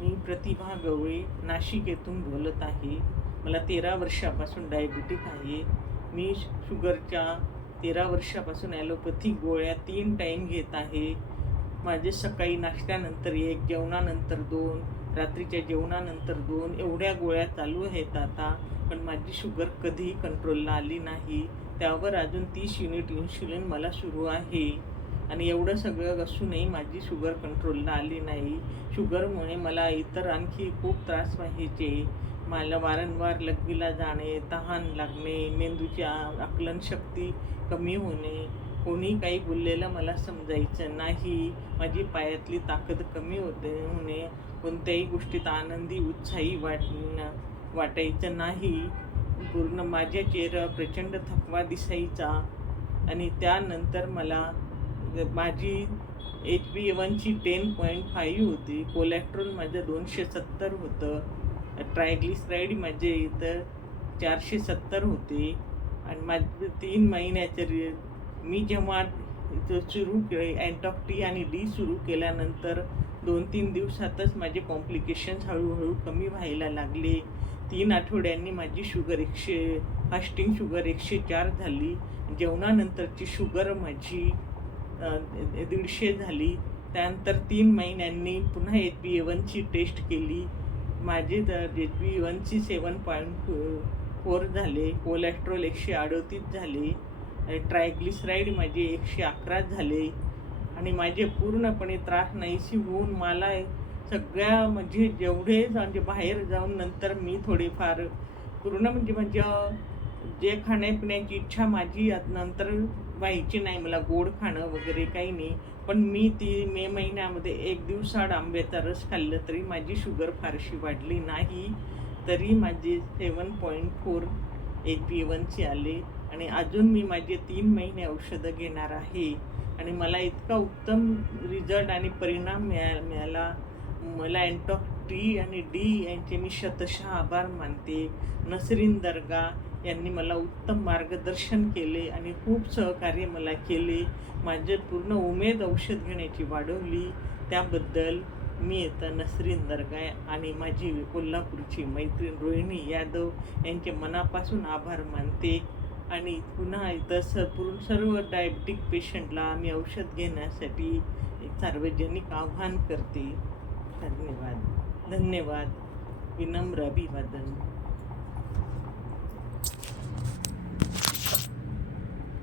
मी प्रतिभा गवळी नाशिक येथून बोलत आहे. मला 13 वर्षापासून डायबिटिक आहे. मी शुगरच्या 13 वर्षापासून ॲलोपॅथिक गोळ्या 3 टाईम घेत आहे. माझे सकाळी नाश्त्यानंतर 1, जेवणानंतर 2, रात्रीच्या जेवणानंतर 2 एवढ्या गोळ्या चालू आहेत आता. पण माझी शुगर कधीही कंट्रोलला आली नाही. त्यावर अजून 30 युनिट इन्शुलिन मला सुरू आहे. आणि एवढं सगळं असूनही माझी शुगर कंट्रोलला आली नाही. शुगरमुळे मला इतर आणखी खूप त्रास व्हायचे. मला वारंवार लघवीला जाणे, तहान लागणे, मेंदूची आकलनशक्ती कमी होणे, कोणी काही बोललेलं मला समजायचं नाही. माझी पायातली ताकद कमी होणे, कोणत्याही गोष्टीत आनंदी उत्साही वाटायचं नाही. पूर्ण माझ्या चेहऱ्यावर प्रचंड थकवा दिसायचा. आणि त्यानंतर मला माझी HbA1ची 10.5 होती. कोलेस्ट्रॉल माझं 270 होतं. ट्रायग्लिसराईड माझे इथं 470 होते. आणि माझं 3 महिन्याचं मी जेव्हा सुरू केले अँटॉक टी आणि डी सुरू केल्यानंतर 2-3 दिवसातच माझे कॉम्प्लिकेशन्स हळूहळू कमी व्हायला लागले. 3 आठवड्यांनी माझी शुगर फास्टिंग शुगर 104 झाली. जेवणानंतरची शुगर माझी 150 झाली. त्यानंतर 3 महिन्यांनी पुन्हा HbA1ची टेस्ट केली. माझे HbA1ची 7.4 झाले. कोलेस्ट्रॉल 138 झाले. ट्रायग्लिसराईड माझे 111 झाले. आणि माझे पूर्णपणे त्रास नाहीशी होऊन मला सगळ्या म्हणजे जेवढे म्हणजे बाहेर जाऊन नंतर मी थोडेफार पूर्ण म्हणजे जे खाण्यापिण्याची इच्छा माझी नंतर व्हायची नाही. मला गोड खाणं वगैरे काही नाही. पण मी मे महिन्यामध्ये 1 दिवसाआड आंब्याचा रस खाल्लं तरी माझी शुगर फारशी वाढली नाही. तरी माझे 7.4 HbA1चे आले. आणि अजून मी माझे 3 महिने औषधं घेणार आहे. आणि मला इतका उत्तम रिझल्ट आणि परिणाम मिळाला. मला अँटॉक टी आणि डी यांचे मी शतशः आभार मानते. नसरीन दर्गा यांनी मला उत्तम मार्गदर्शन केले आणि खूप सहकार्य मला केले. माझे पूर्ण उमेद औषध घेण्याची वाढवली. त्याबद्दल मी इथं नसरीन दर्गा आणि माझी कोल्हापूरची मैत्रीण रोहिणी यादव यांचे मनापासून आभार मानते. आणि पुन्हा इथं सर्व डायबिटिक पेशंटला आम्ही औषध घेण्यासाठी एक सार्वजनिक आव्हान करते. धन्यवाद. विनम्र अभिवादन.